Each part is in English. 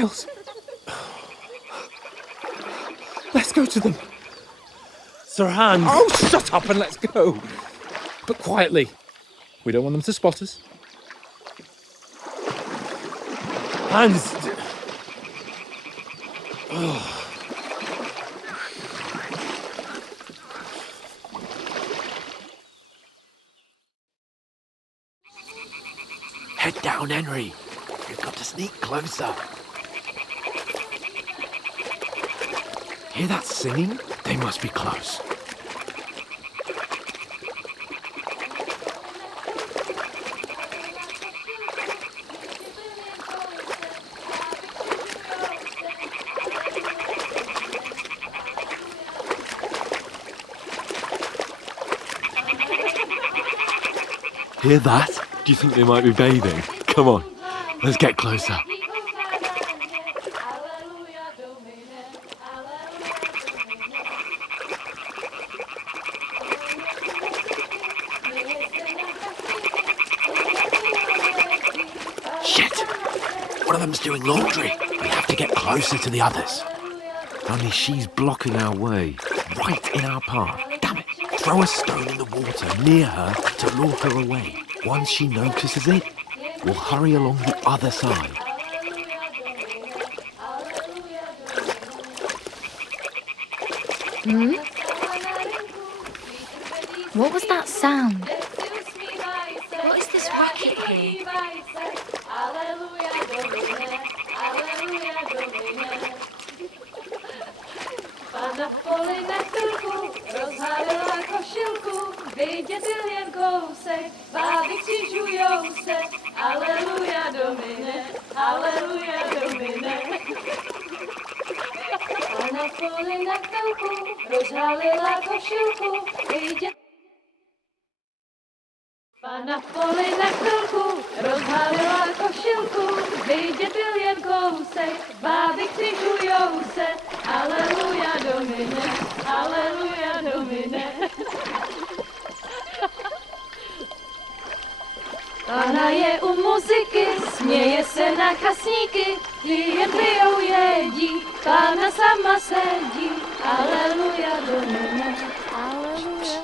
Miles. Let's go to them. Sir Hans. Oh, shut up and let's go. But quietly. We don't want them to spot us. Hans. Head down, Henry. We've got to sneak closer. Hear that singing? They must be close. Hear that? Do you think they might be bathing? Come on, let's get closer. Shit! One of them's doing laundry. We have to get closer to the others. Only she's blocking our way, right in our path. Damn it! Throw a stone in the water near her to lure her away. Once she notices it, we'll hurry along the other side. Hmm? What was that sound? What is this racket here? Na poli na chvilku rozhádela košilku, vyděsil jen kousek, báby křižujou se, aleluja Domine, aleluja Domine. A na poli na chvilku rozhádela košilku, vyděsil na poli na chvilku rozhádela košilku, vyděsil jen kousek, báby křižujou se, aleluja Domine, aleluja Domine. Pána je u muziky, směje se na kasníky, ty jen pijou jedí, Pána sama sedí, aleluja Domine, aleluja.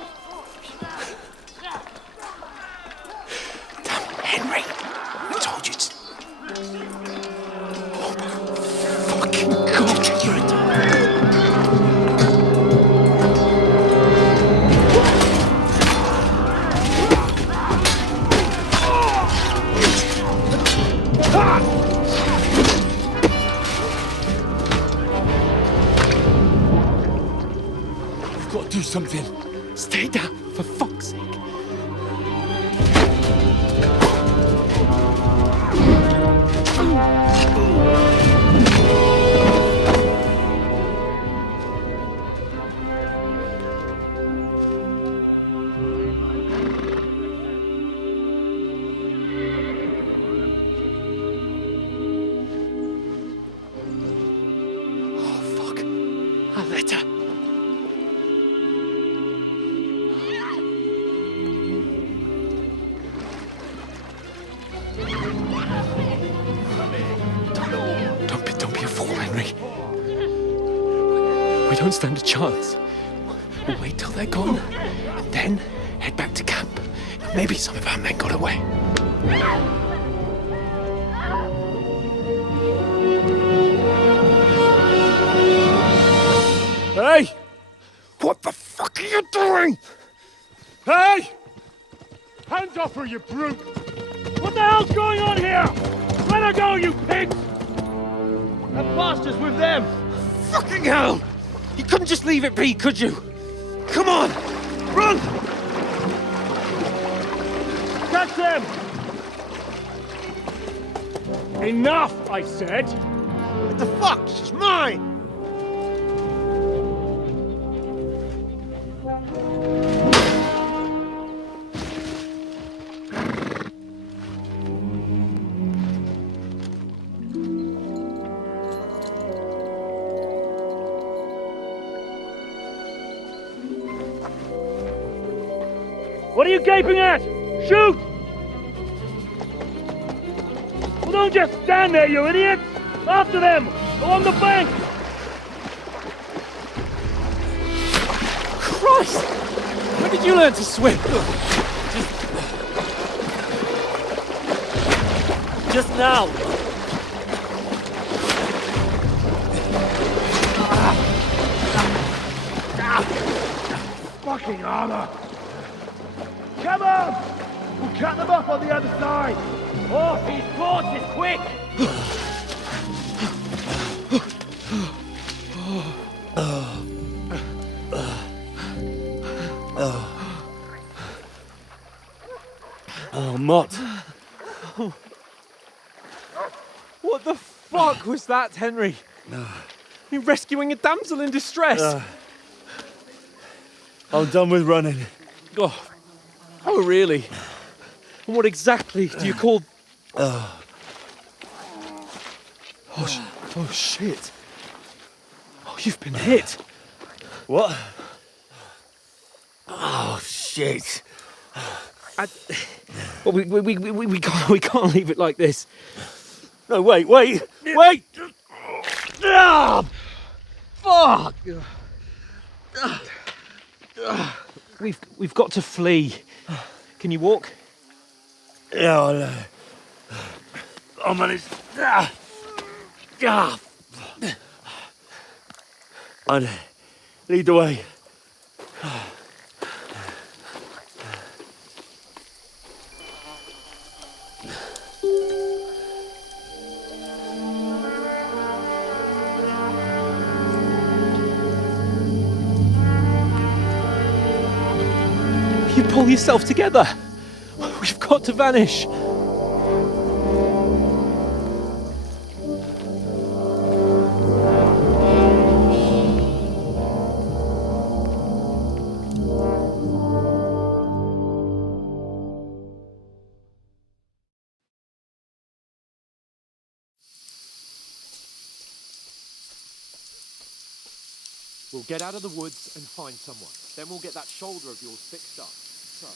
Henry, I told you to... Oh my fucking God, you're a... We've got to do something. Stay down, for fuck's sake. We don't stand a chance. We'll wait till they're gone, and then head back to camp. Maybe some of our men got away. Hey! What the fuck are you doing? Hey! Hands off her, you brute! What the hell's going on here? Let her go, you pigs! That bastard's with them! Fucking hell! You couldn't just leave it be, could you? Come on! Run! Catch them! Enough, I said! What the fuck? She's mine! What are you gaping at? Shoot! Well, don't just stand there, you idiot! After them! Along the bank! Christ! When did you learn to swim? Just now. Fucking armor! Come on! We'll cut them off on the other side! Off his torches, quick! Oh, Mott. What the fuck was that, Henry? You rescuing a damsel in distress? I'm done with running. Oh, really? And what exactly do you call... Oh, shit. Oh, you've been hit. What? Oh, shit. Well, we can't leave it like this. No, wait! Ah, fuck! We've got to flee. Can you walk? Yeah, I'll manage. I'd lead the way. You pull yourself together. We've got to vanish. We'll get out of the woods and find someone. Then we'll get that shoulder of yours fixed up. So.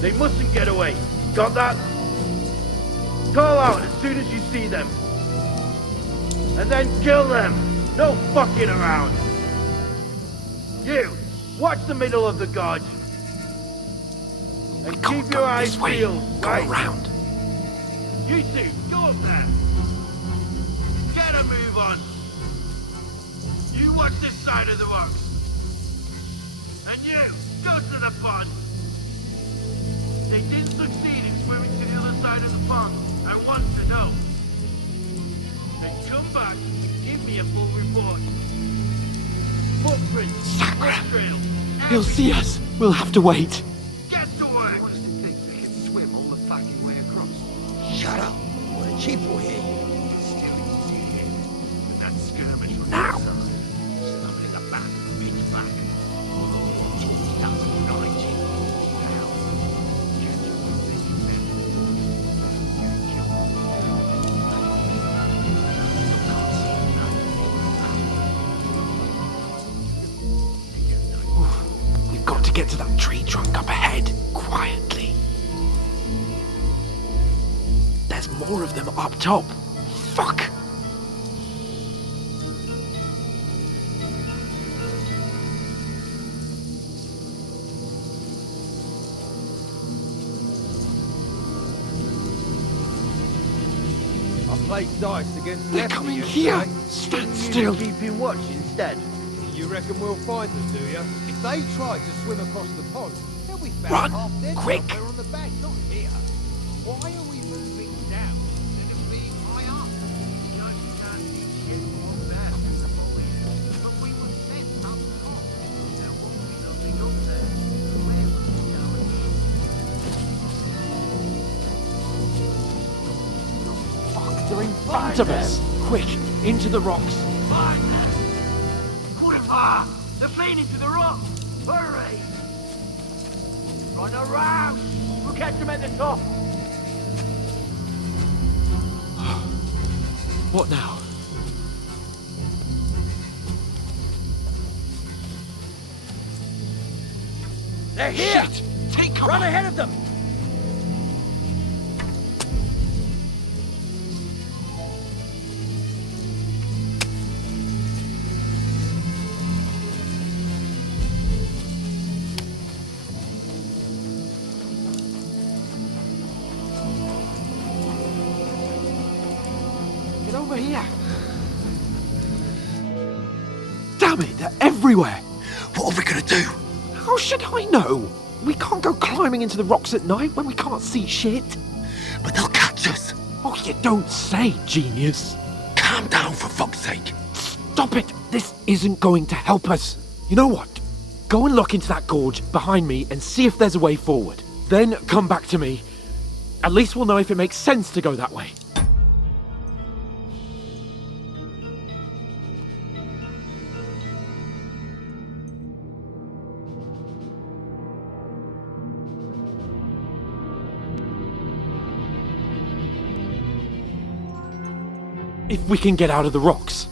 They mustn't get away. Got that? Call out as soon as you see them. And then kill them. No fucking around. You, watch the middle of the gorge. And keep your eyes peeled, right? Go around. You two, go up there. Get a move on. You watch this side of the rocks. And you, go to the pond. They didn't succeed in swimming to the other side of the pond. I want to know. Then come back and give me a full report. Footprints, trail. He'll see us. We'll have to wait. Get to work. What does it think they can swim all the fucking way across? Shut up, or the chief will hear you. Still easy here. And that skirmish from Now. the side. Stumbling the back, reach back. 2019. Now. Catch up with this We've got to get to that tree trunk up ahead, quietly. There's more of them up top. Fuck! I played dice against They're left coming you here. tonight. Stand You still. keeping watch instead. You reckon we'll find them, do you? If they try to swim across the pond, they'll be found Run, half dead quick. somewhere on the bank, not here. Why are we moving down instead of being high up? The only chance these ships will down is but we were sent up top. There won't be nothing up there. Where will we go again? Fuck, they're in front of us. Quick, into the rocks. They're fleeing into the rocks! Hurry! Run around! We'll catch them at the top! What now? They're here! Shit! Take cover! Run ahead of them! Get over here! Damn it, they're everywhere! What are we gonna do? How should I know? We can't go climbing into the rocks at night when we can't see shit. But they'll catch us. Oh, you don't say, genius. Calm down, for fuck's sake. Stop it! This isn't going to help us. You know what? Go and look into that gorge behind me and see if there's a way forward. Then come back to me. At least we'll know if it makes sense to go that way. If we can get out of the rocks.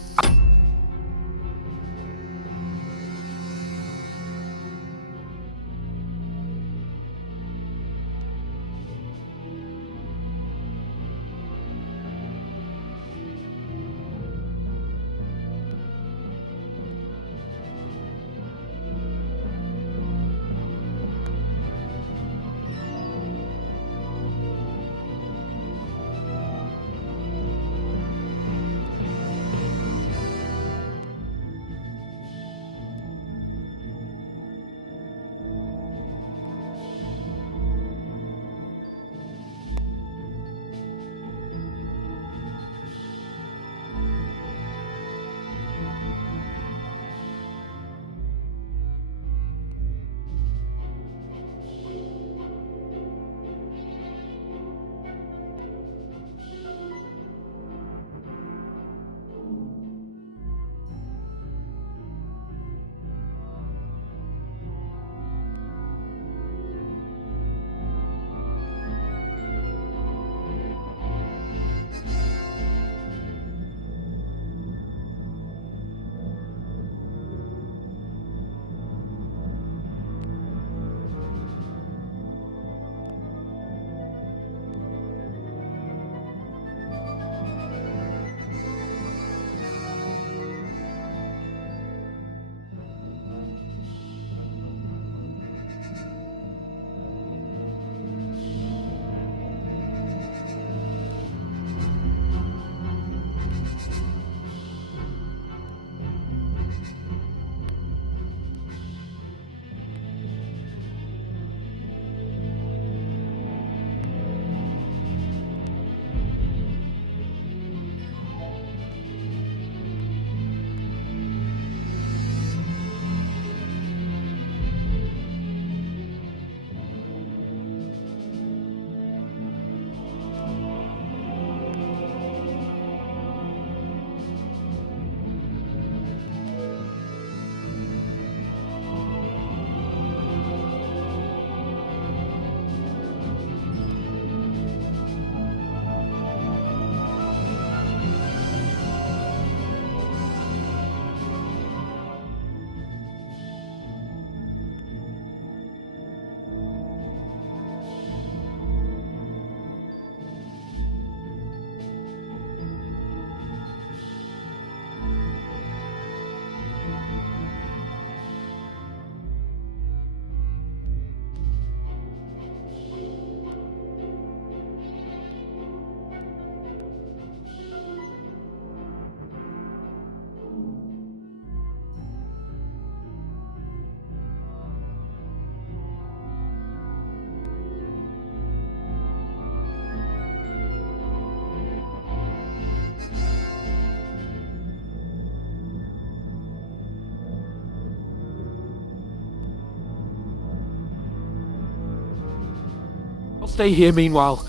I'll stay here meanwhile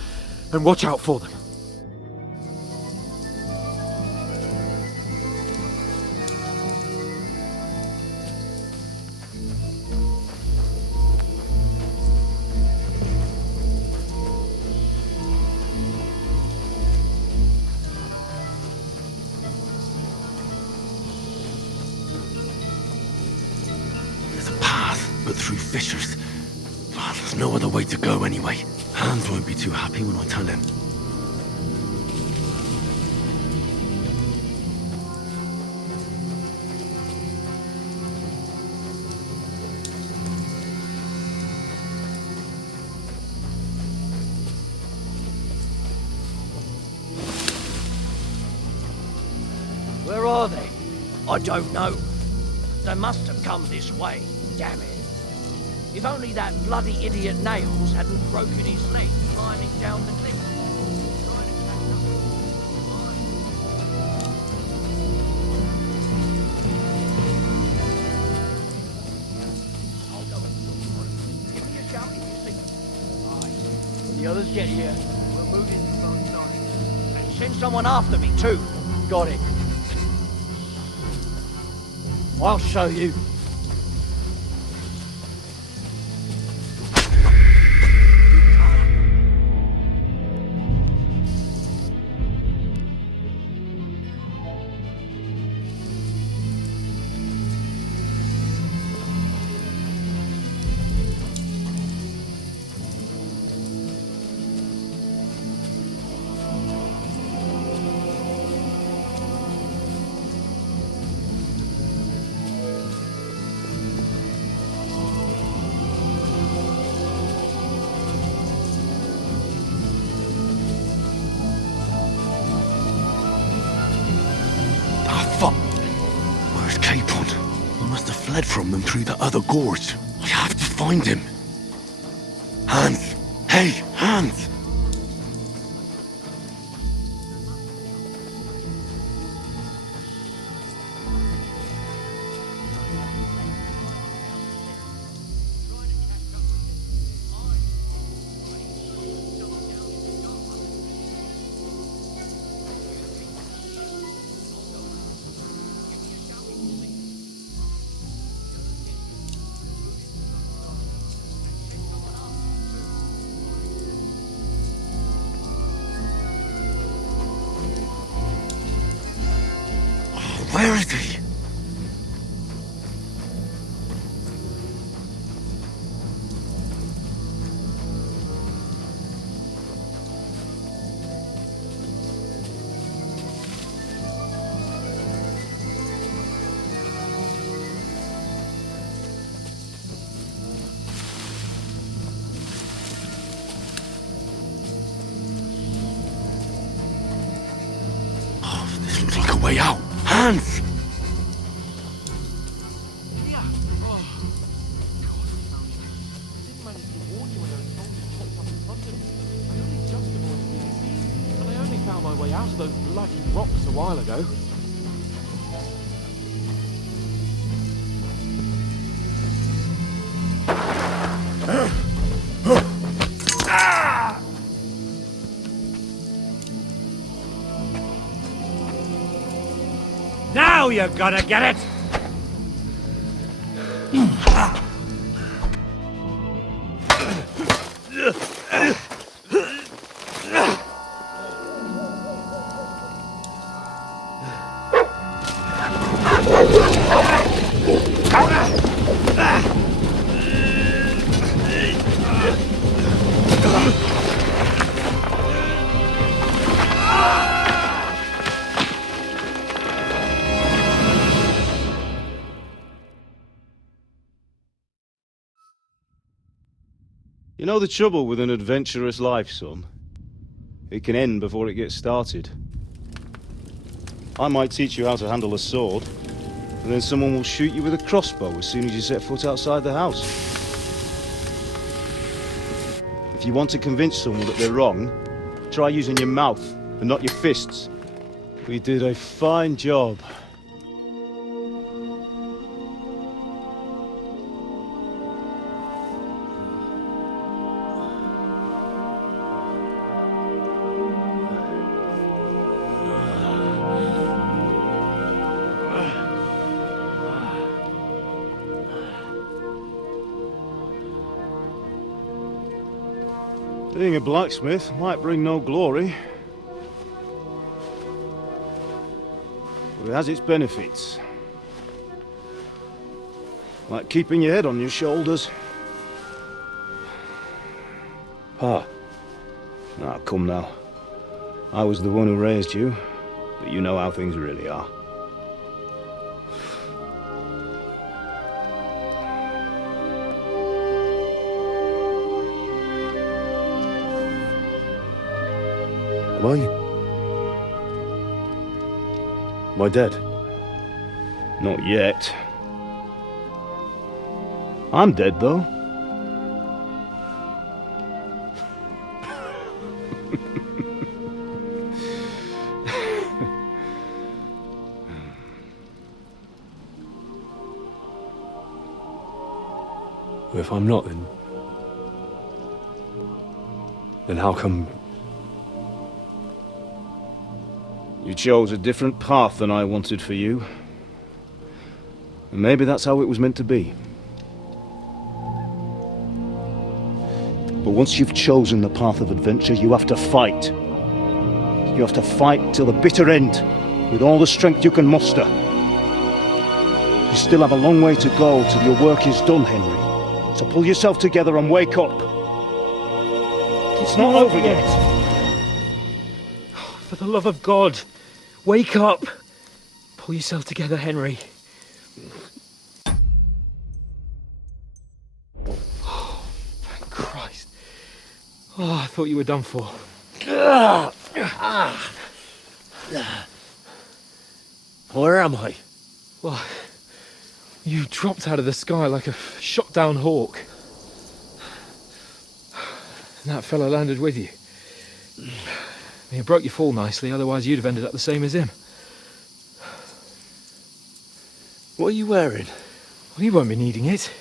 and watch out for them. There's a path, but through fissures. Ah, there's no other way to go anyway. Hans won't be too happy when I tell him. Where are they? I don't know. They must have come this way. Damn it. If only that bloody idiot Nails hadn't broken his leg climbing down the cliff. I'll go and look for him. Give me a shout if you see him. Right. When the others get here, we'll move in the front side. And send someone after me too. Got it. I'll show you. Where's Capon? He must have fled from them through the other gorge. I have to find him. Hans! Hey, Hans! Where is he? Oh, this looks like a way out. Hans! Found my way out of those bloody rocks a while ago. Now you're gonna get it! You know the trouble with an adventurous life, son? It can end before it gets started. I might teach you how to handle a sword, and then someone will shoot you with a crossbow as soon as you set foot outside the house. If you want to convince someone that they're wrong, try using your mouth and not your fists. We did a fine job. Being a blacksmith might bring no glory, but it has its benefits. Like keeping your head on your shoulders. Pa. Ah, come now. I was the one who raised you, but you know how things really are. Am I dead? Not yet. I'm dead, though. If I'm not, then how come... You chose a different path than I wanted for you. And maybe that's how it was meant to be. But once you've chosen the path of adventure, you have to fight. You have to fight till the bitter end, with all the strength you can muster. You still have a long way to go till your work is done, Henry. So pull yourself together and wake up. It's not over yet. Oh, for the love of God, wake up! Pull yourself together, Henry. Oh, thank Christ. Oh, I thought you were done for. Where am I? Well, you dropped out of the sky like a shot-down hawk. And that fella landed with you. He broke your fall nicely, otherwise you'd have ended up the same as him. What are you wearing? Well, you won't be needing it.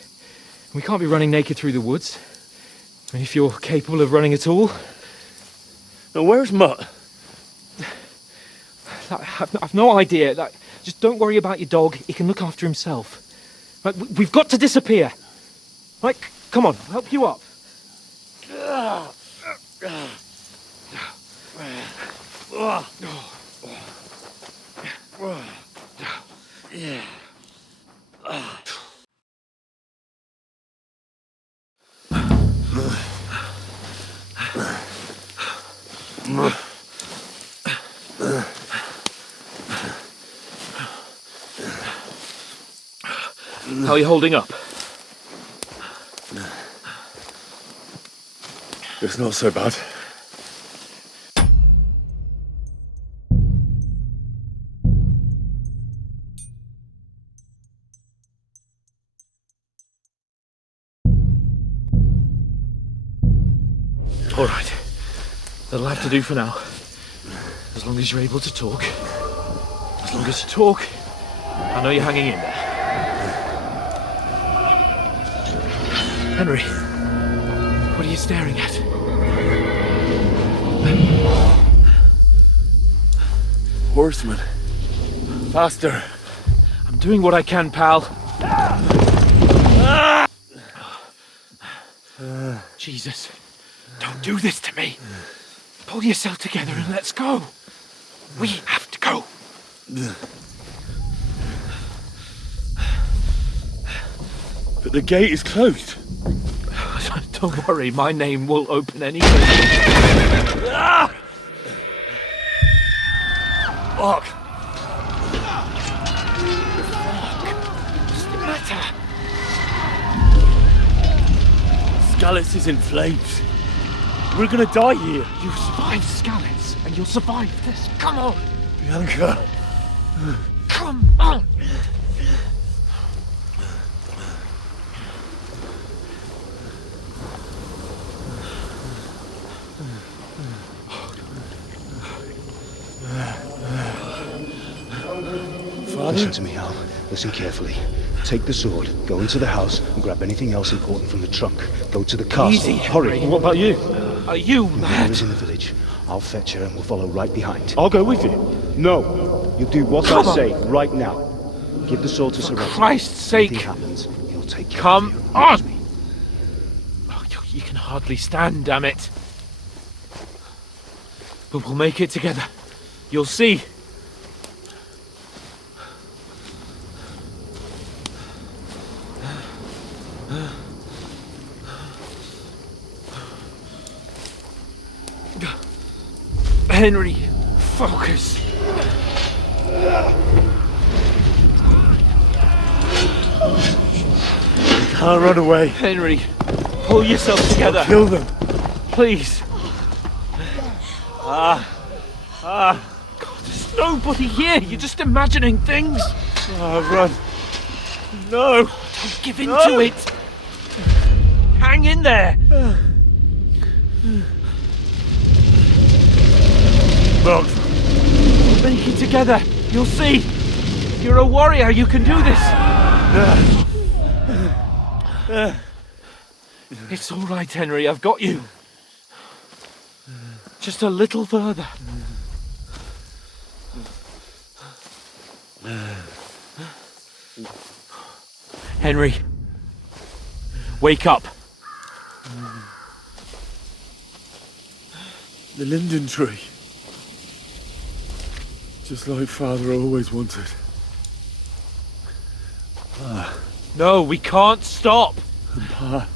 We can't be running naked through the woods. I mean, if you're capable of running at all. Now, where's Mutt? I've no idea. Just don't worry about your dog. He can look after himself. Right, we've got to disappear. Right, come on, I'll help you up. How are you holding up? It's not so bad. All right. That'll have to do for now. As long as you're able to talk. As long as you talk, I know you're hanging in there. Henry, what are you staring at? Horseman. Faster. I'm doing what I can, pal. Jesus, don't do this to me. Pull yourself together and let's go. We have to go. But the gate is closed. Don't worry, my name will open anything. Fuck. What's the matter? Skalitz is in flames. We're gonna die here. You survived Skalitz, and you'll survive this. Come on! Bianca. Come on! Listen to me, Al. Listen carefully. Take the sword, go into the house, and grab anything else important from the trunk. Go to the castle. Easy, Hurry. Henry. What about you? Are you Mother mad? is in the village. I'll fetch her and we'll follow right behind. I'll go with you. No. You do what Come I on. say right now. Give the sword to Sorrento. Christ's sake! If anything happens, he'll take care Come of you. on! Oh, you can hardly stand, damn it. But we'll make it together. You'll see. Henry, focus. Can't run away. Henry, pull yourself together. Kill them. Please. God, there's nobody here. You're just imagining things. Run. No. Don't give in to it. Hang in there. Mark. We'll make it together. You'll see. You're a warrior. You can do this. It's all right, Henry. I've got you. Just a little further. Henry, wake up. The linden tree. Just like Father always wanted. No, we can't stop. And Pa.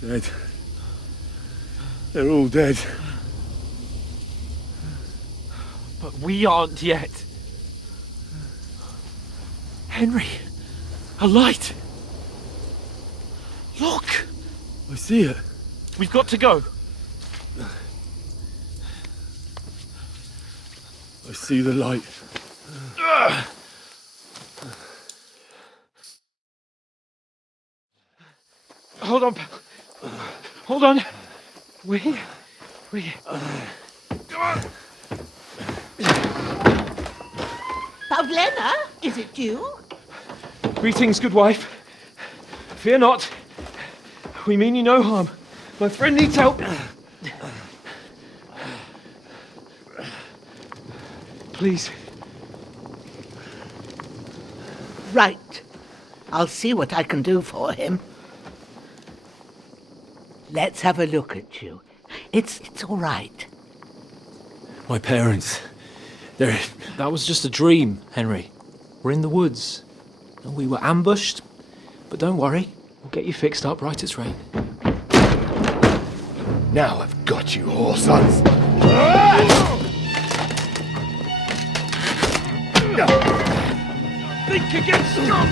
Dead. They're all dead. But we aren't yet. Henry, a light. Look. I see it. We've got to go. I see the light. Hold on. Hold on. We. Pavlena, is it you? Greetings, good wife. Fear not. We mean you no harm. My friend needs help. Please. Right. I'll see what I can do for him. Let's have a look at you. It's all right. My parents. They're... That was just a dream, Henry. We're in the woods. We were ambushed, but don't worry. We'll get you fixed up right as rain. Now I've got you, whore sons. Think again, scum!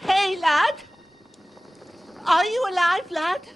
Hey, lad. Are you alive, lad?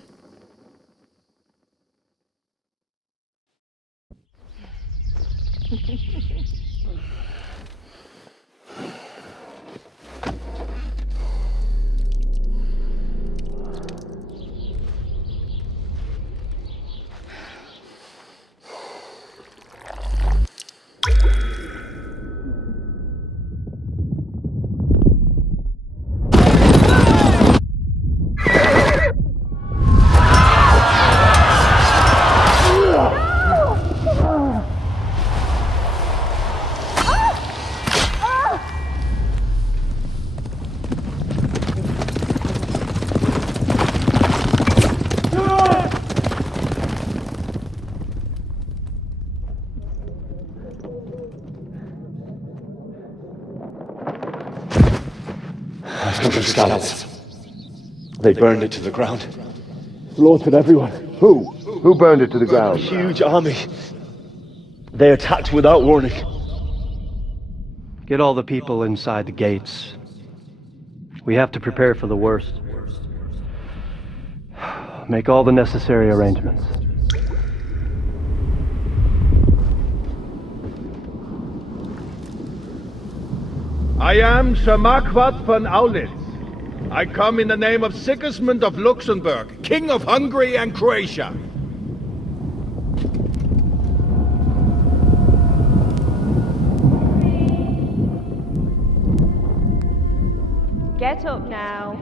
Scallops. They burned it to the ground. Slaughtered everyone. Who? Who burned it to the ground? A huge army. They attacked without warning. Get all the people inside the gates. We have to prepare for the worst. Make all the necessary arrangements. I am Sir Marquardt von Aulitz. I come in the name of Sigismund of Luxembourg, King of Hungary and Croatia. Get up now.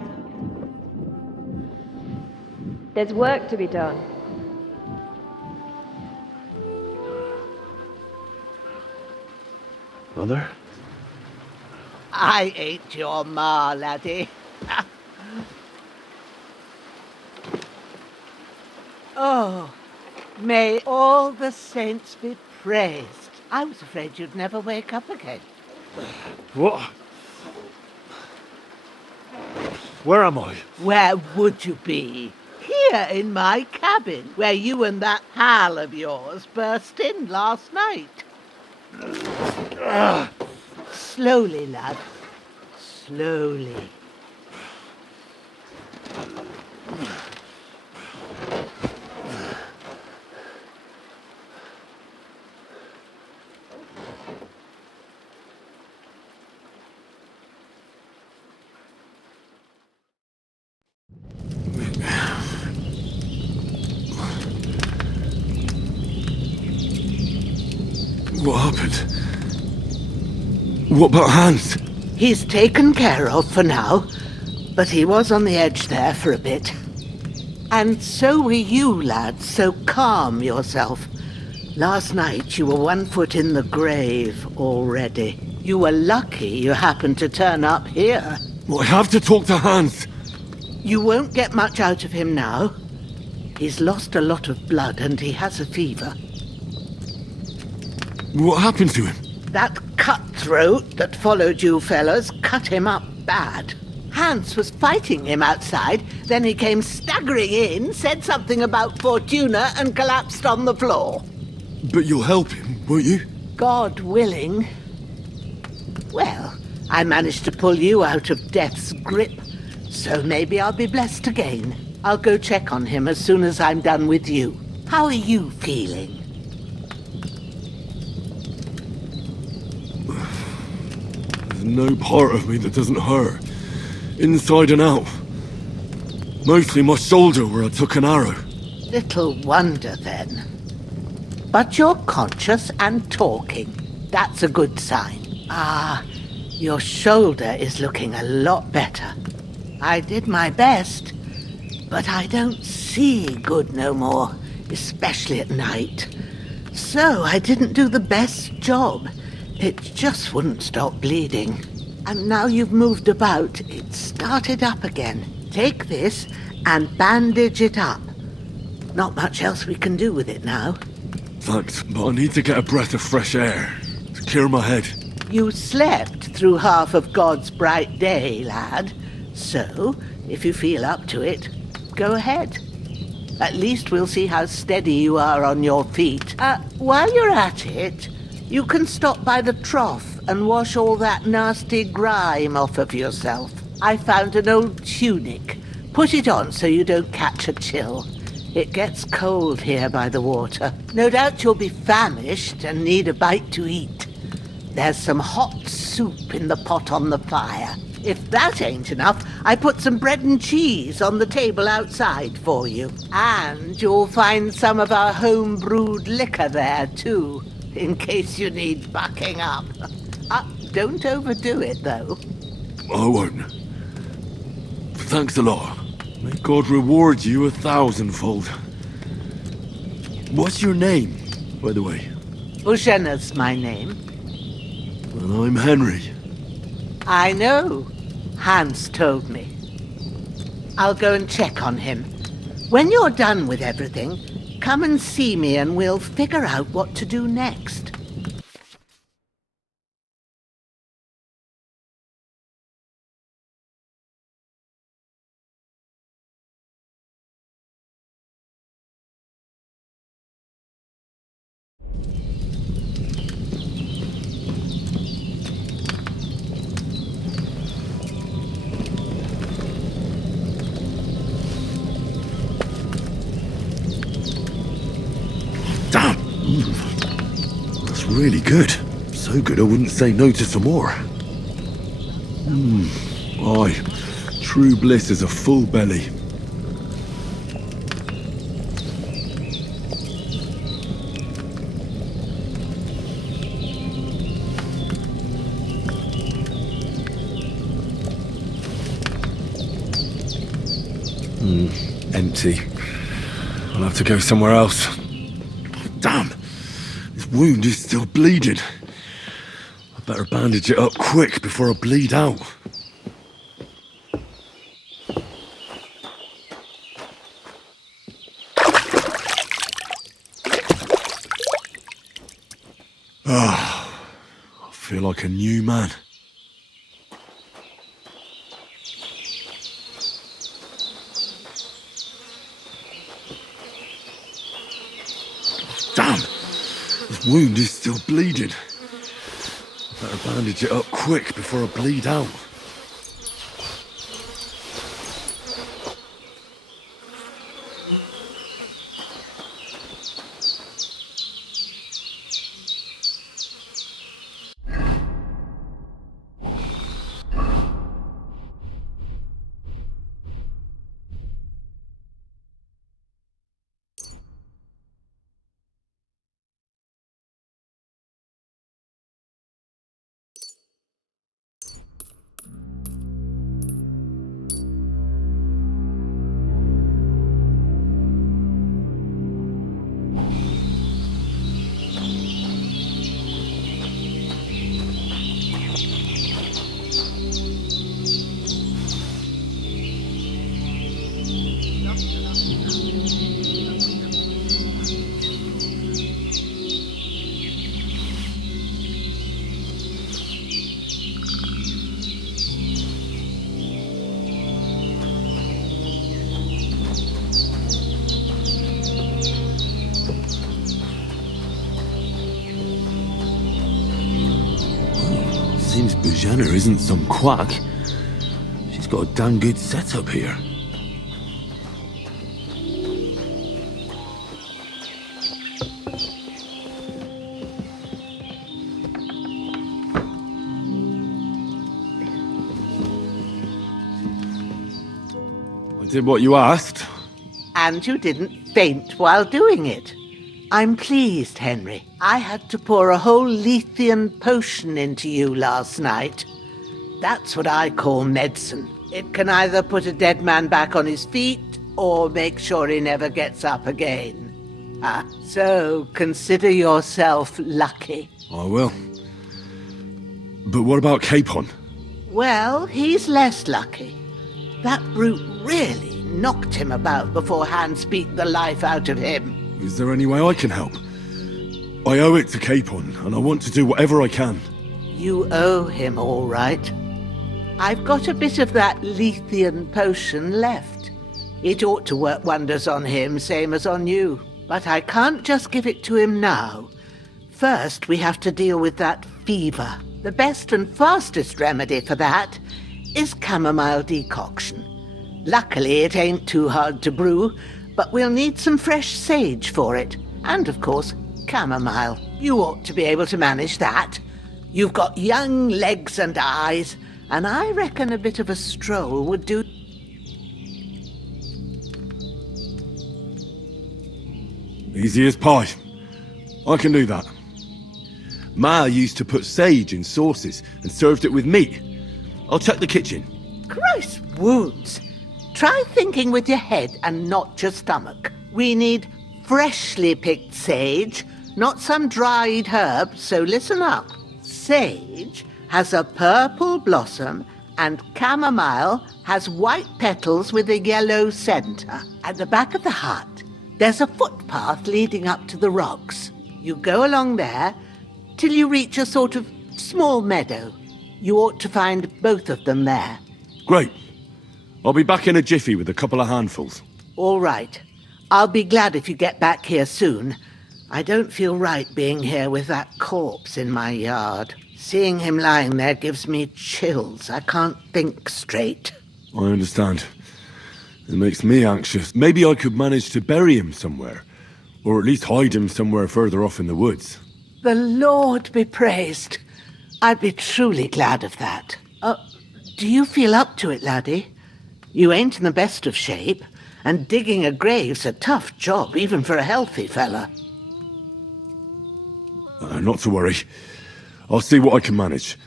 There's work to be done. Mother? I ain't your ma, laddie. Oh, may all the saints be praised. I was afraid you'd never wake up again. What? Where am I? Where would you be? Here in my cabin, where you and that pal of yours burst in last night. Slowly, lad. Slowly. What happened? What about Hans? He's taken care of for now, but he was on the edge there for a bit. And so were you, lad, so calm yourself. Last night you were 1 foot in the grave already. You were lucky you happened to turn up here. Well, I have to talk to Hans. You won't get much out of him now. He's lost a lot of blood and he has a fever. What happened to him? That cutthroat that followed you fellas cut him up bad. Hans was fighting him outside, then he came staggering in, said something about Fortuna and collapsed on the floor. But you'll help him, won't you? God willing. Well, I managed to pull you out of death's grip, so maybe I'll be blessed again. I'll go check on him as soon as I'm done with you. How are you feeling? There's no part of me that doesn't hurt. Inside and out. Mostly my shoulder where I took an arrow. Little wonder then. But you're conscious and talking. That's a good sign. Ah, your shoulder is looking a lot better. I did my best, but I don't see good no more, especially at night. So I didn't do the best job. It just wouldn't stop bleeding. And now you've moved about, it started up again. Take this and bandage it up. Not much else we can do with it now. Thanks, but I need to get a breath of fresh air to clear my head. You slept through half of God's bright day, lad. So, if you feel up to it, go ahead. At least we'll see how steady you are on your feet. While you're at it, you can stop by the trough and wash all that nasty grime off of yourself. I found an old tunic. Put it on so you don't catch a chill. It gets cold here by the water. No doubt you'll be famished and need a bite to eat. There's some hot soup in the pot on the fire. If that ain't enough, I put some bread and cheese on the table outside for you. And you'll find some of our home-brewed liquor there, too, in case you need bucking up. Don't overdo it, though. I won't. Thanks a lot. May God reward you 1,000-fold. What's your name, by the way? Ushena's my name. And I'm Henry. I know. Hans told me. I'll go and check on him. When you're done with everything, come and see me and we'll figure out what to do next. Damn! That's really good. So good I wouldn't say no to some more. Aye. True bliss is a full belly. Empty. I'll have to go somewhere else. Damn! This wound is still bleeding. I Better bandage it up quick before I bleed out. Ah, I feel like a new man. Damn! This wound is still bleeding. Better bandage it up quick before I bleed out. Seems Bujana isn't some quack. She's got a damn good setup here. I did what you asked. And you didn't faint while doing it. I'm pleased, Henry. I had to pour a whole Lethean potion into you last night. That's what I call medicine. It can either put a dead man back on his feet or make sure he never gets up again. So consider yourself lucky. I will. But what about Capon? Well, he's less lucky. That brute really knocked him about before Hans beat the life out of him. Is there any way I can help? I owe it to Capon, and I want to do whatever I can. You owe him, all right. I've got a bit of that Lethean potion left. It ought to work wonders on him, same as on you. But I can't just give it to him now. First, we have to deal with that fever. The best and fastest remedy for that is chamomile decoction. Luckily, it ain't too hard to brew, but we'll need some fresh sage for it. And, of course, chamomile. You ought to be able to manage that. You've got young legs and eyes, and I reckon a bit of a stroll would do. Easy as pie. I can do that. Ma used to put sage in sauces and served it with meat. I'll check the kitchen. Christ wounds! Try thinking with your head and not your stomach. We need freshly picked sage, not some dried herb, so listen up. Sage has a purple blossom and chamomile has white petals with a yellow centre. At the back of the hut, there's a footpath leading up to the rocks. You go along there till you reach a sort of small meadow. You ought to find both of them there. Great. I'll be back in a jiffy with a couple of handfuls. All right. I'll be glad if you get back here soon. I don't feel right being here with that corpse in my yard. Seeing him lying there gives me chills. I can't think straight. I understand. It makes me anxious. Maybe I could manage to bury him somewhere. Or at least hide him somewhere further off in the woods. The Lord be praised. I'd be truly glad of that. Do you feel up to it, laddie? You ain't in the best of shape, and digging a grave's a tough job, even for a healthy fella. Not to worry. I'll see what I can manage.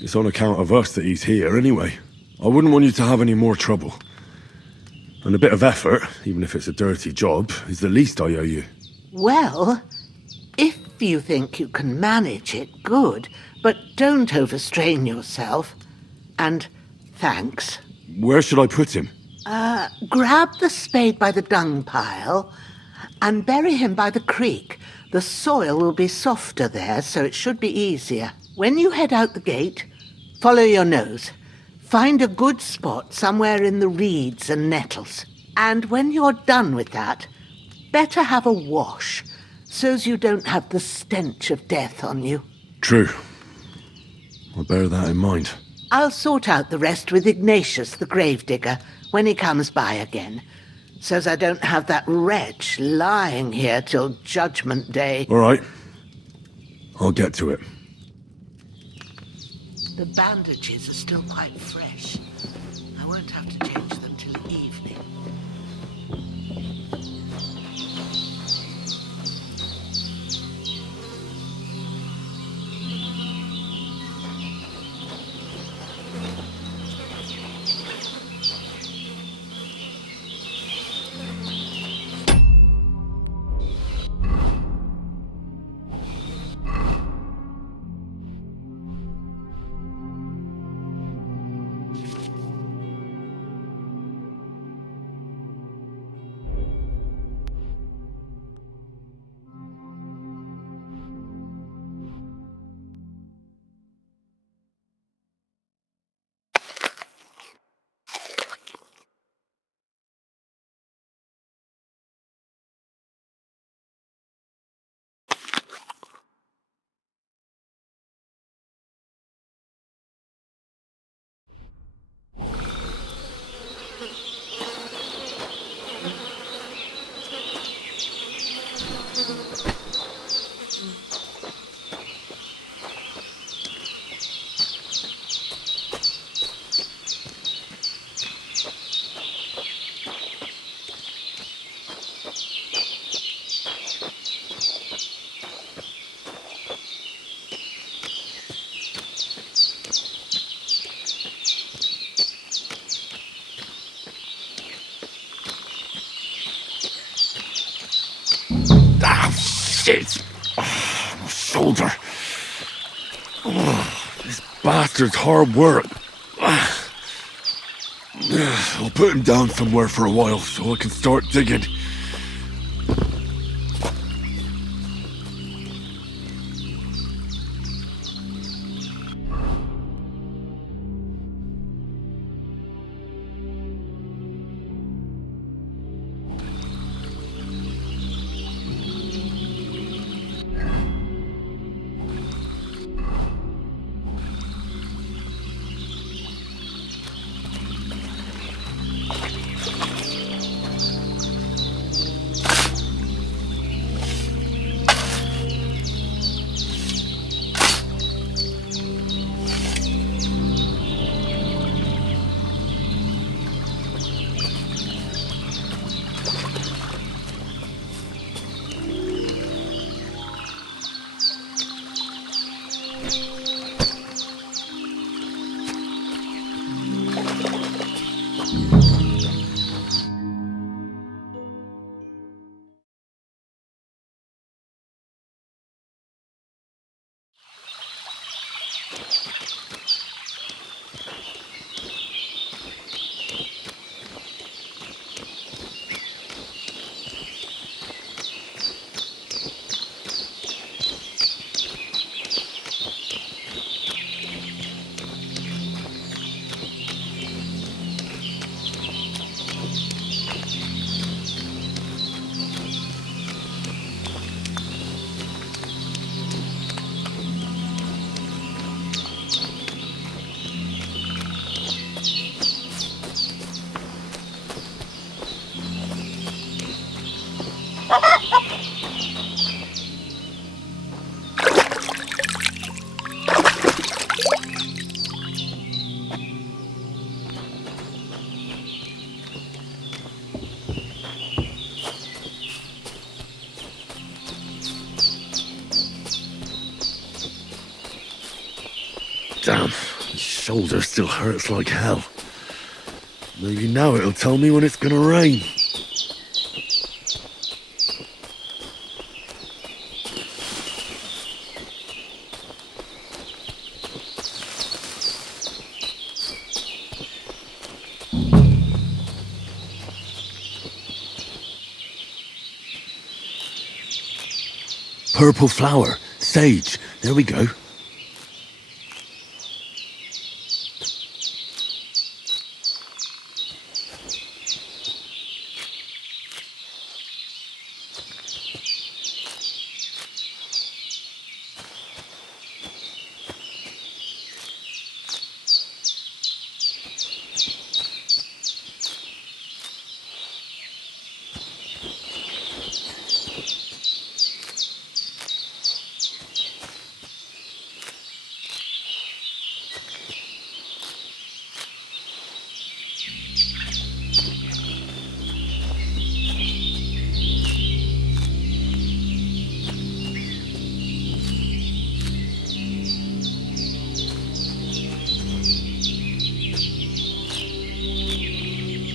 It's on account of us that he's here, anyway. I wouldn't want you to have any more trouble. And a bit of effort, even if it's a dirty job, is the least I owe you. Well, if you think you can manage it, good. But don't overstrain yourself. And thanks. Where should I put him? Grab the spade by the dung pile and bury him by the creek. The soil will be softer there, so it should be easier. When you head out the gate, follow your nose. Find a good spot somewhere in the reeds and nettles. And when you're done with that, better have a wash, so's you don't have the stench of death on you. True. I'll bear that in mind. I'll sort out the rest with Ignatius, the gravedigger, when he comes by again, so's I don't have that wretch lying here till Judgment Day. All right. I'll get to it. The bandages are still quite fresh. I won't have to change them till evening. Shit! Oh, my shoulder. Oh, this bastard's hard work. I'll put him down somewhere for a while so I can start digging. Damn, my shoulder still hurts like hell. Maybe now it'll tell me when it's gonna rain. purple flower. Sage. There we go.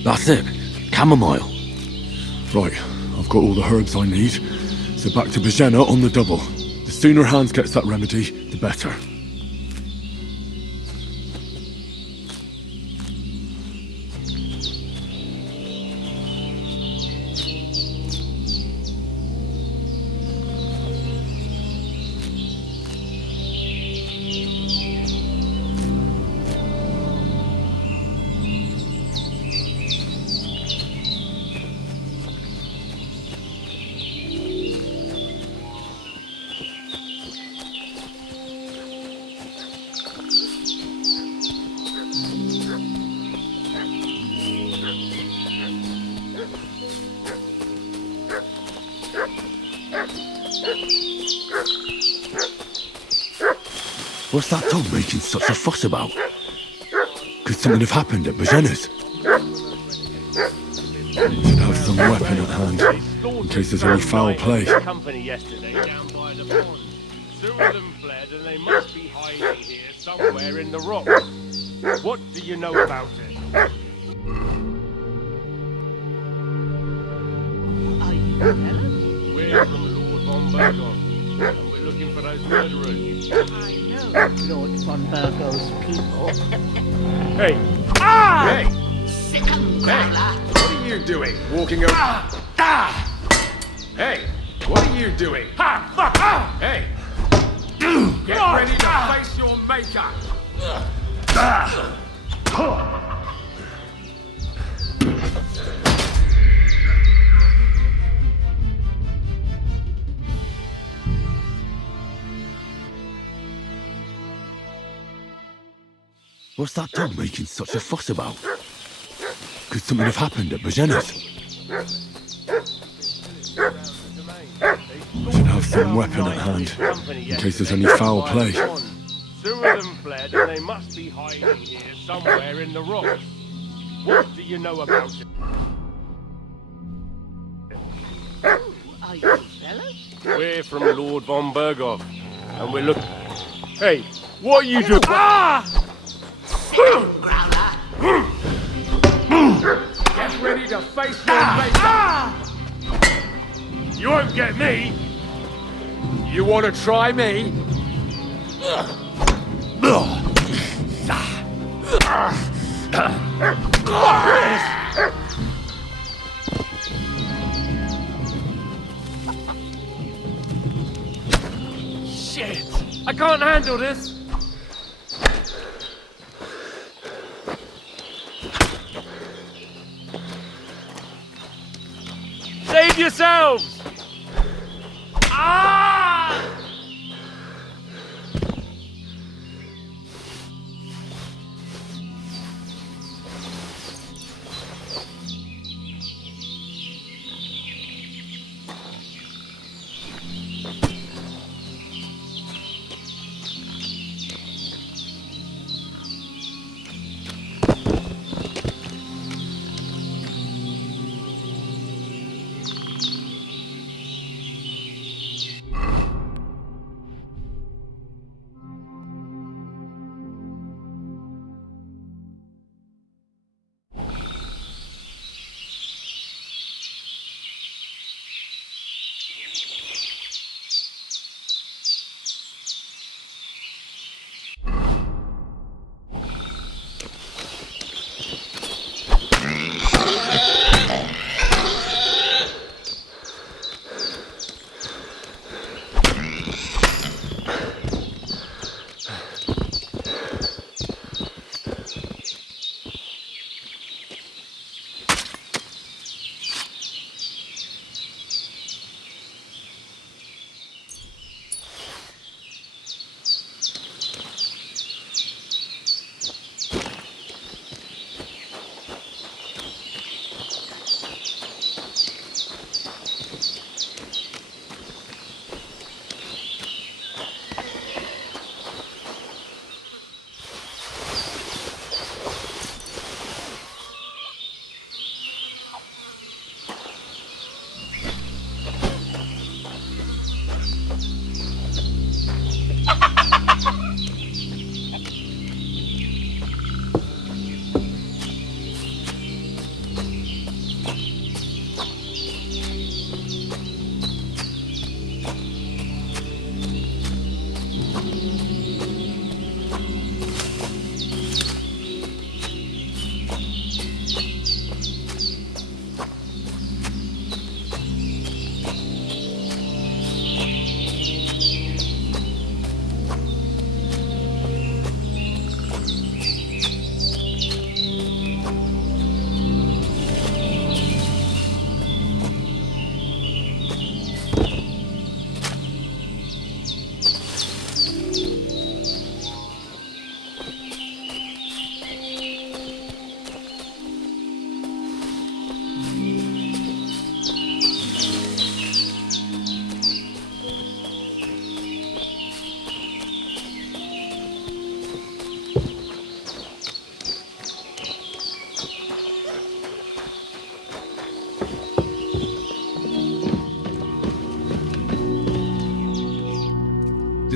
That's it. Chamomile. Right, I've got all the herbs I need. So back to Bajena on the double. The sooner Hans gets that remedy, the better. What's that dog making such a fuss about? Could something have happened at Bajena's? Should have some weapon at hand, in case there's any foul play. Company yesterday down by the pond. Two of them fled and they must be hiding here somewhere in the rocks. What do you know about it? Are you fellas? We're from Lord von Berghoff, and we're looking for those murderers. I know Lord von Burgo's people. Hey! Ah! Hey! Hey! What are you doing? Walking over... Hey! What are you doing? Ha! Fuck! Ah! Hey! Get ready to face your maker! What's that dog making such a fuss about? Could something have happened at Bajena's? Should have some weapon at hand, in case there's any foul play. Two of them fled and they must be hiding here somewhere in the rocks. What do you know about it? Are you fellas? We're from Lord von Berghoff, and we're looking... Hey, what are you doing? Ah! Get ready to face your maker! You won't get me! You want to try me? Shit! I can't handle this! Save yourselves! Ah!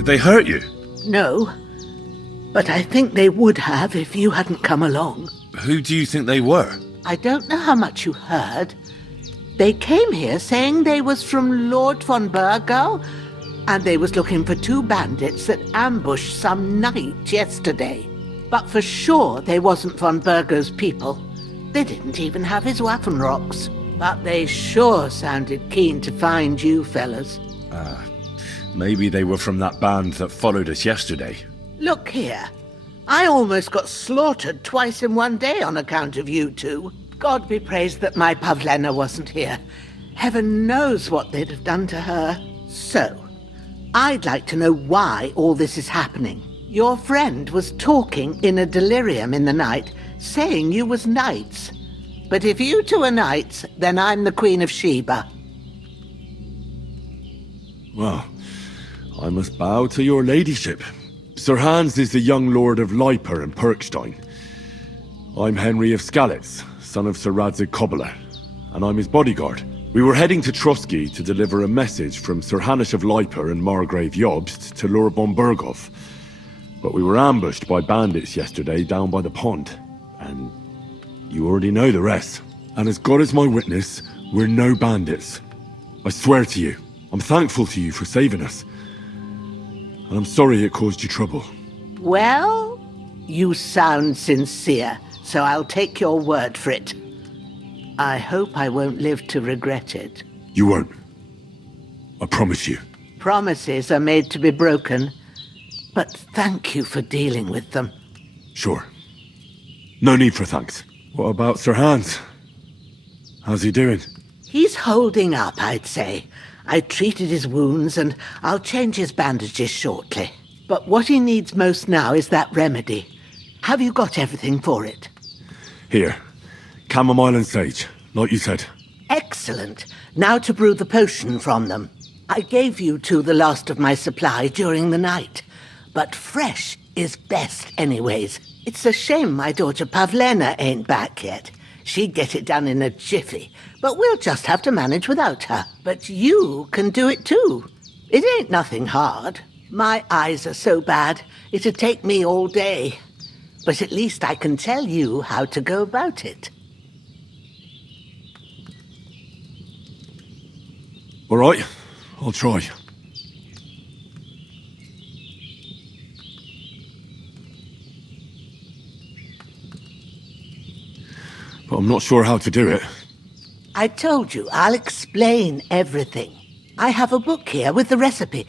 they hurt you? No, but I think they would have if you hadn't come along. Who do you think they were? I don't know how much you heard. They came here saying they was from Lord von Burgo, and they was looking for 2 bandits that ambushed some knight yesterday. But for sure they wasn't von Burgo's people. They didn't even have his Waffenrocks. But they sure sounded keen to find you fellas. Maybe they were from that band that followed us yesterday. Look here. I almost got slaughtered twice in one day on account of you two. God be praised that my Pavlena wasn't here. Heaven knows what they'd have done to her. So, I'd like to know why all this is happening. Your friend was talking in a delirium in the night, saying you was knights. But if you two are knights, then I'm the Queen of Sheba. Well, I must bow to your ladyship. Sir Hans is the young lord of Leiper and Perkstein. I'm Henry of Skalitz, son of Sir Radzig Kobyla, and I'm his bodyguard. We were heading to Trotsky to deliver a message from Sir Hanish of Leiper and Margrave Jobst to Lord von Burgov. But we were ambushed by bandits yesterday down by the pond, and you already know the rest. And as God is my witness, we're no bandits. I swear to you, I'm thankful to you for saving us. And I'm sorry it caused you trouble. Well, you sound sincere, so I'll take your word for it. I hope I won't live to regret it. You won't. I promise you. Promises are made to be broken, but thank you for dealing with them. Sure. No need for thanks. What about Sir Hans? How's he doing? He's holding up, I'd say. I treated his wounds, and I'll change his bandages shortly. But what he needs most now is that remedy. Have you got everything for it? Here. Chamomile and sage, like you said. Excellent. Now to brew the potion from them. I gave you two the last of my supply during the night. But fresh is best anyways. It's a shame my daughter Pavlena ain't back yet. She'd get it done in a jiffy, but we'll just have to manage without her. But you can do it too. It ain't nothing hard. My eyes are so bad, it'd take me all day. But at least I can tell you how to go about it. All right, I'll try. But I'm not sure how to do it. I told you, I'll explain everything. I have a book here with the recipe,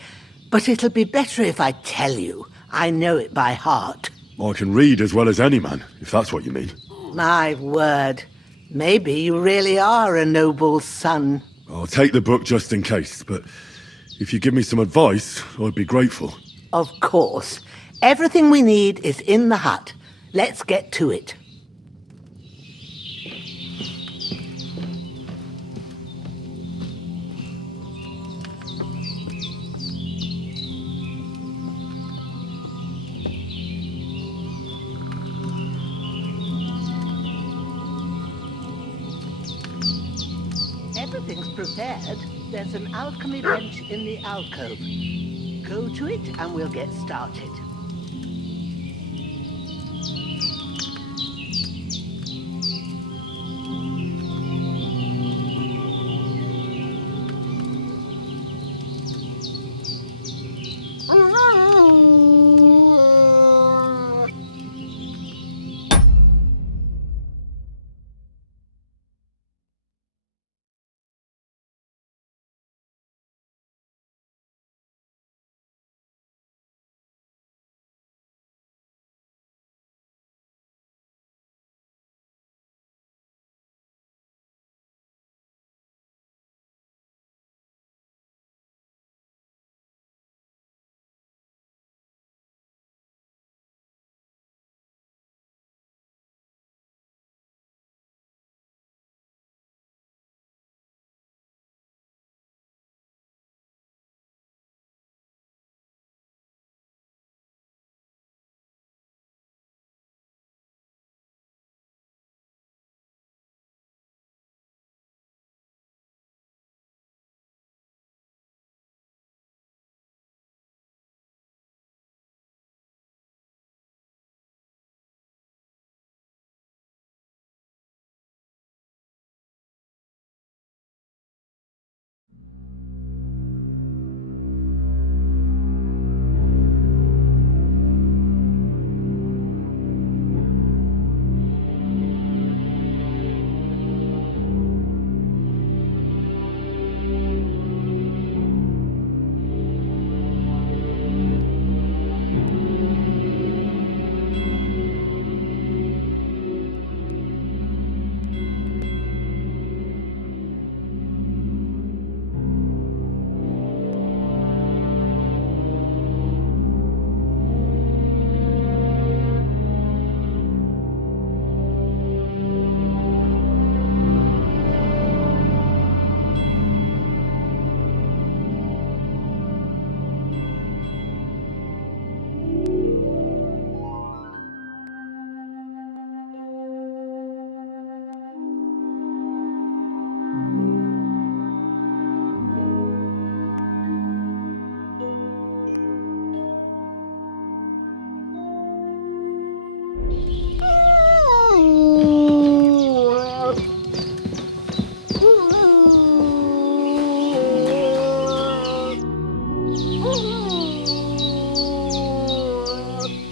but it'll be better if I tell you. I know it by heart. I can read as well as any man, if that's what you mean. My word. Maybe you really are a noble son. I'll take the book just in case, but if you give me some advice, I'd be grateful. Of course. Everything we need is in the hut. Let's get to it. Everything's prepared. There's an alchemy bench in the alcove. Go to it and we'll get started.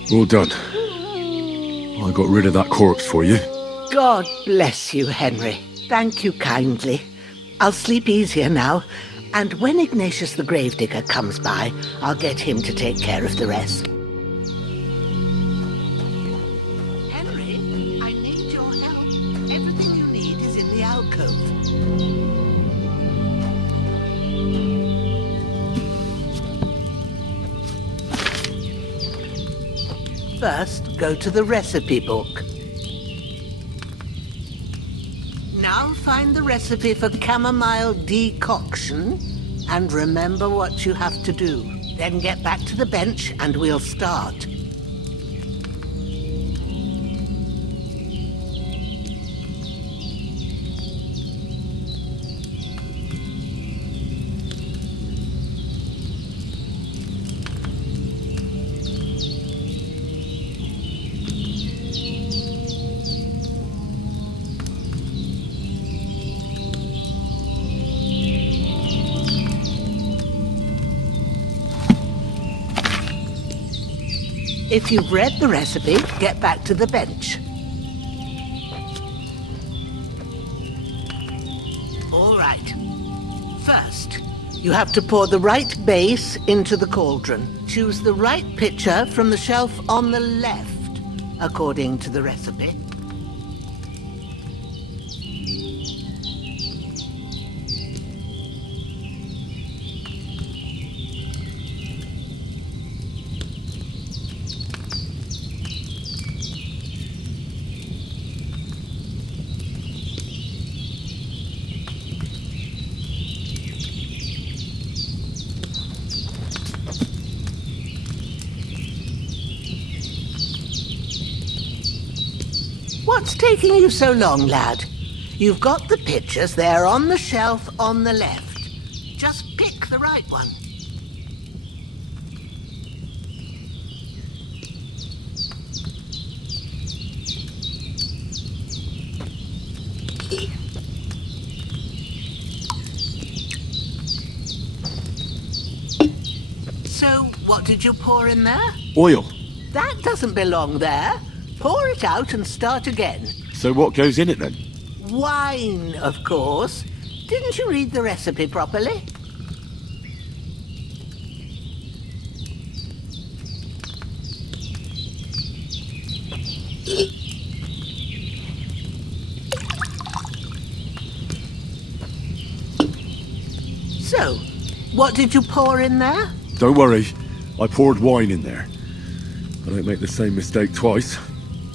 Well done. I got rid of that corpse for you. God bless you, Henry. Thank you kindly. I'll sleep easier now, and when Ignatius the Gravedigger comes by, I'll get him to take care of the rest. Henry, I need your help. Everything you need is in the alcove. First, go to the recipe book. Now find the recipe for chamomile decoction and remember what you have to do. Then get back to the bench and we'll start. If you've read the recipe, get back to the bench. All right. First, you have to pour the right base into the cauldron. Choose the right pitcher from the shelf on the left, according to the recipe. What's taking you so long, lad? You've got the pitchers there on the shelf on the left. Just pick the right one. So, what did you pour in there? Oil. That doesn't belong there. Pour it out and start again. So what goes in it then? Wine, of course. Didn't you read the recipe properly? So, what did you pour in there? Don't worry, I poured wine in there. I don't make the same mistake twice.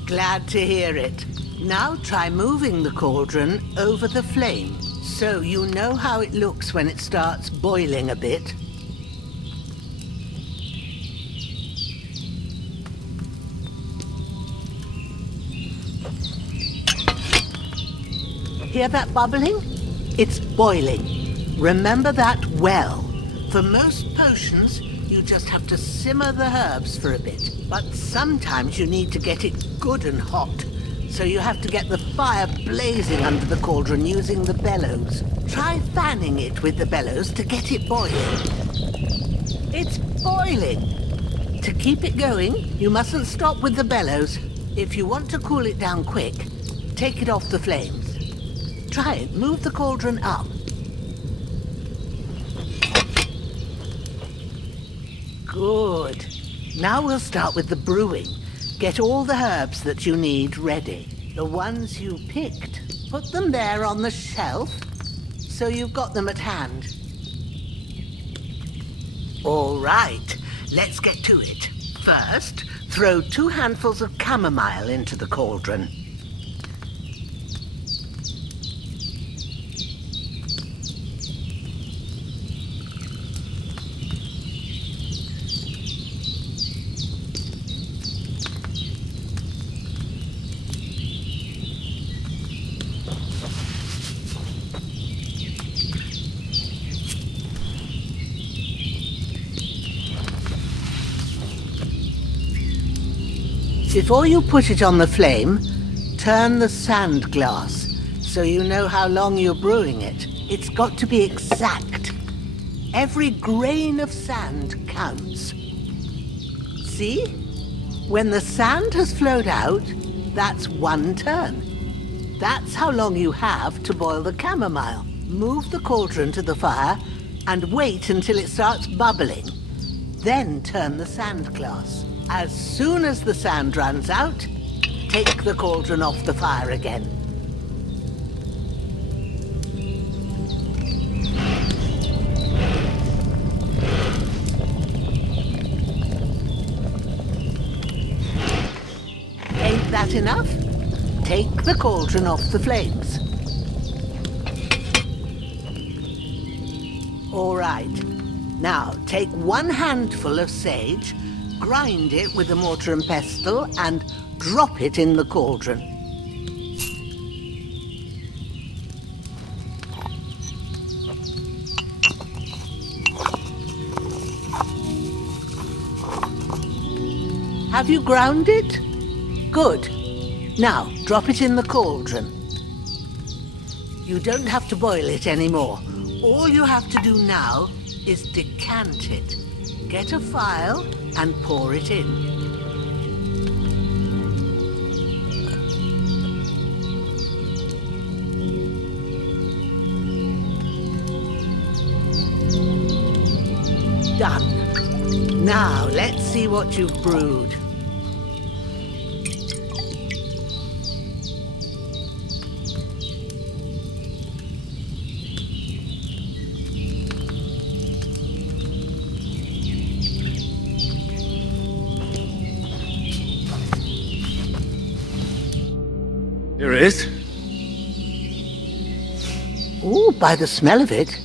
Glad to hear it. Now try moving the cauldron over the flame, so you know how it looks when it starts boiling a bit. Hear that bubbling? It's boiling. Remember that well. For most potions, you just have to simmer the herbs for a bit. But sometimes you need to get it good and hot. So you have to get the fire blazing under the cauldron using the bellows. Try fanning it with the bellows to get it boiling. It's boiling. To keep it going, you mustn't stop with the bellows. If you want to cool it down quick, take it off the flames. Try it. Move the cauldron up. Good. Now we'll start with the brewing. Get all the herbs that you need ready. The ones you picked. Put them there on the shelf, so you've got them at hand. All right, let's get to it. First, throw 2 handfuls of chamomile into the cauldron. Before you put it on the flame, turn the sand glass so you know how long you're brewing it. It's got to be exact. Every grain of sand counts. See? When the sand has flowed out, that's 1 turn. That's how long you have to boil the chamomile. Move the cauldron to the fire and wait until it starts bubbling. Then turn the sand glass. As soon as the sand runs out, take the cauldron off the fire again. Ain't that enough? Take the cauldron off the flames. All right. Now, take 1 handful of sage, grind it with a mortar and pestle, and drop it in the cauldron. Have you ground it? Good. Now, drop it in the cauldron. You don't have to boil it anymore. All you have to do now is decant it. Get a phial and pour it in. Done. Now, let's see what you've brewed. Here it is. Ooh, by the smell of it,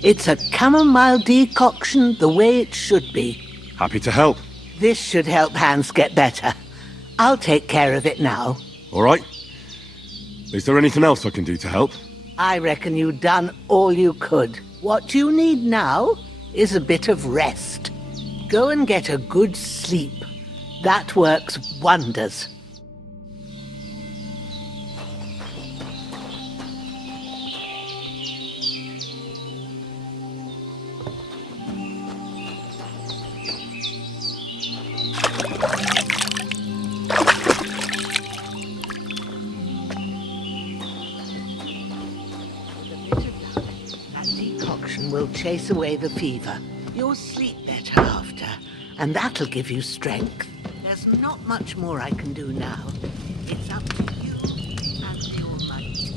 it's a chamomile decoction the way it should be. Happy to help. This should help Hans get better. I'll take care of it now. All right. Is there anything else I can do to help? I reckon you've done all you could. What you need now is a bit of rest. Go and get a good sleep. That works wonders. Will chase away the fever. You'll sleep better after, and that'll give you strength. There's not much more I can do now. It's up to you and the Almighty.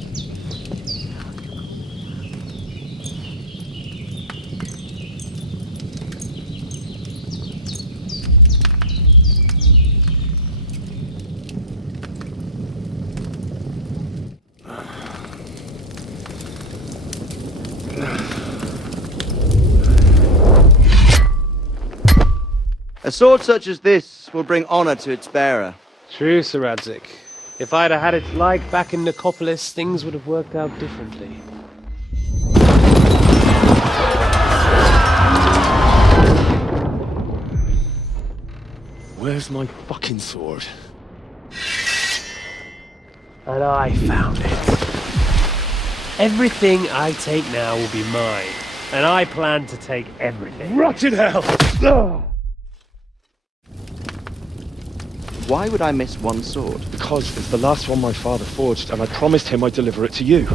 A sword such as this will bring honor to its bearer. True, Sir Radzik. If I'd have had it like back in Nicopolis, things would have worked out differently. Where's my fucking sword? And I found it. Everything I take now will be mine, and I plan to take everything. Rotten hell! Oh. Why would I miss one sword? Because it's the last one my father forged, and I promised him I'd deliver it to you.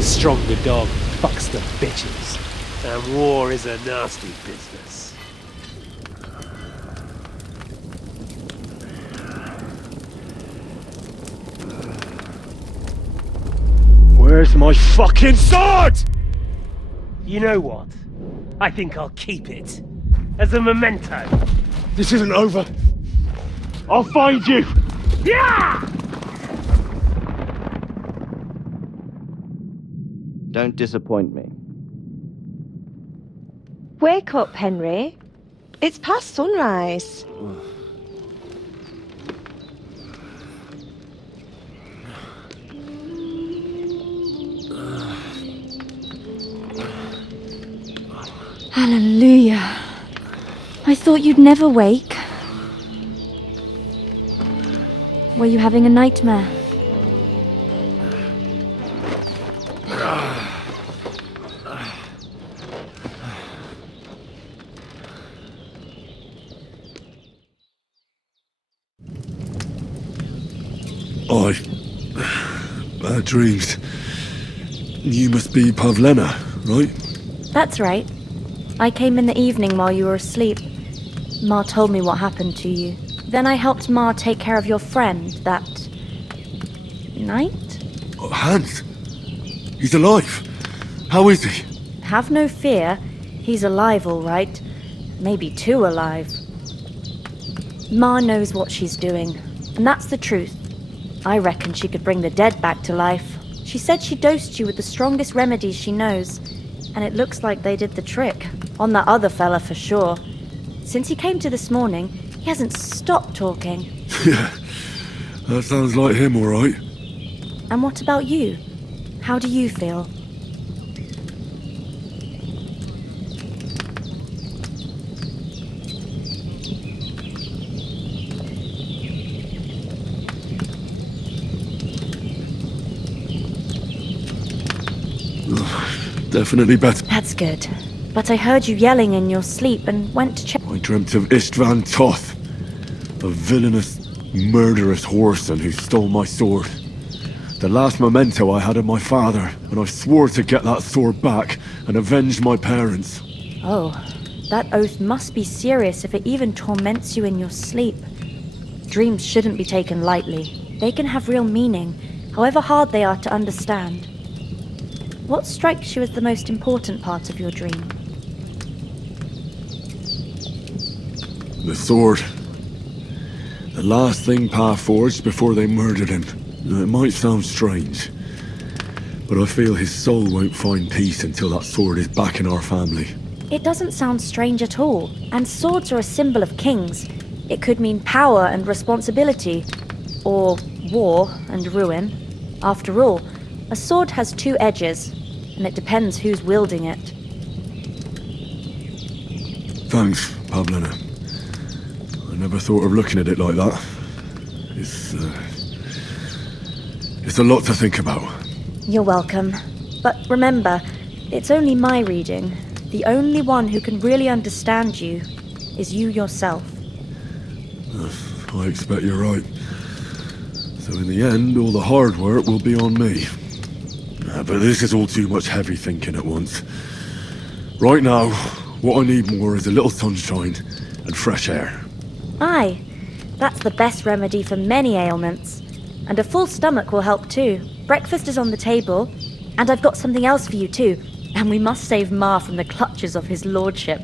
Stronger dog fucks the bitches, and war is a nasty business. Where's my fucking sword? You know what? I think I'll keep it as a memento. This isn't over. I'll find you! Yeah! Don't disappoint me. Wake up, Henry. It's past sunrise. Hallelujah. I thought you'd never wake. Were you having a nightmare? Bad dreams. You must be Pavlena, right? That's right. I came in the evening while you were asleep. Ma told me what happened to you. Then I helped Ma take care of your friend that night? Hans? He's alive. How is he? Have no fear. He's alive, all right. Maybe too alive. Ma knows what she's doing, and that's the truth. I reckon she could bring the dead back to life. She said she dosed you with the strongest remedies she knows, and it looks like they did the trick. On that other fella for sure. Since he came to this morning, he hasn't stopped talking. Yeah, that sounds like him, all right. And what about you? How do you feel? Definitely better. That's good. But I heard you yelling in your sleep and went to check. I dreamt of Istvan Toth, a villainous, murderous whoreson who stole my sword. The last memento I had of my father, and I swore to get that sword back and avenge my parents. Oh, that oath must be serious if it even torments you in your sleep. Dreams shouldn't be taken lightly. They can have real meaning, however hard they are to understand. What strikes you as the most important part of your dream? The sword. The last thing Pa forged before they murdered him. It might sound strange, but I feel his soul won't find peace until that sword is back in our family. It doesn't sound strange at all, and swords are a symbol of kings. It could mean power and responsibility, or war and ruin. After all, a sword has two edges, and it depends who's wielding it. Thanks, Pavlena. I never thought of looking at it like that. It's a lot to think about. You're welcome. But remember, it's only my reading. The only one who can really understand you is you yourself. I expect you're right. So in the end, all the hard work will be on me. But this is all too much heavy thinking at once. Right now, what I need more is a little sunshine and fresh air. Aye, that's the best remedy for many ailments. And a full stomach will help too. Breakfast is on the table, and I've got something else for you too. And we must save Ma from the clutches of his lordship.